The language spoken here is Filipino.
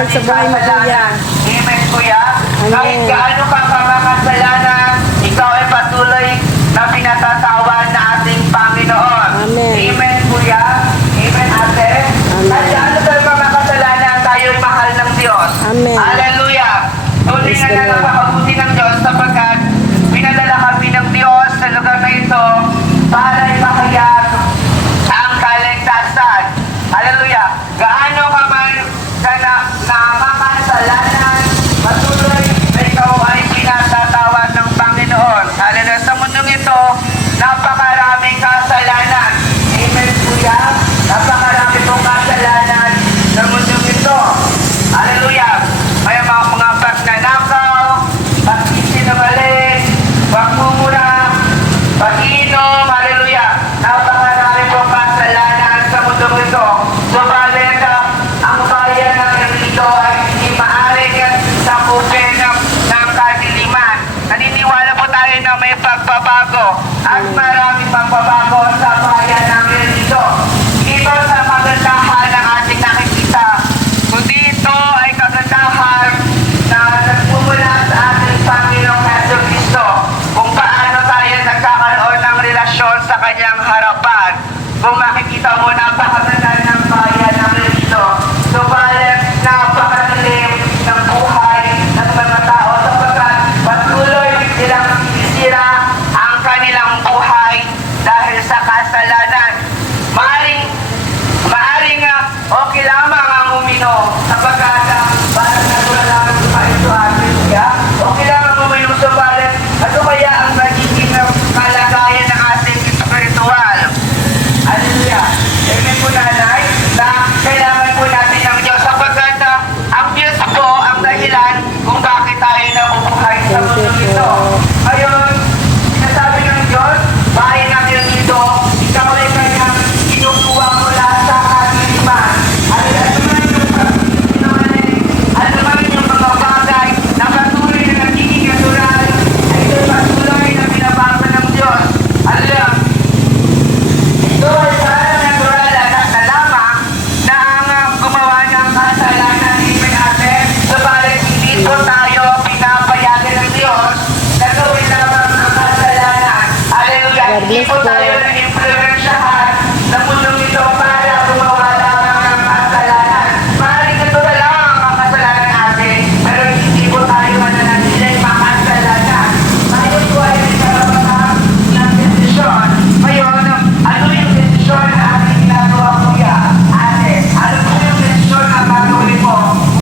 Lord, sa buhay mo, Kuya. Amen, Kuya. Amen. Kahit gaano ka kamakasalanan, ikaw ay patuloy na pinatatawan na ating Panginoon. Amen. Amen, Kuya. Amen, Ate. Amen. Kahit gaano tayo kamakasalanan, tayo ay mahal ng Diyos. Amen. Hallelujah. Tuloy Praise nga the na Lord. napakabuti ng Diyos sapagkat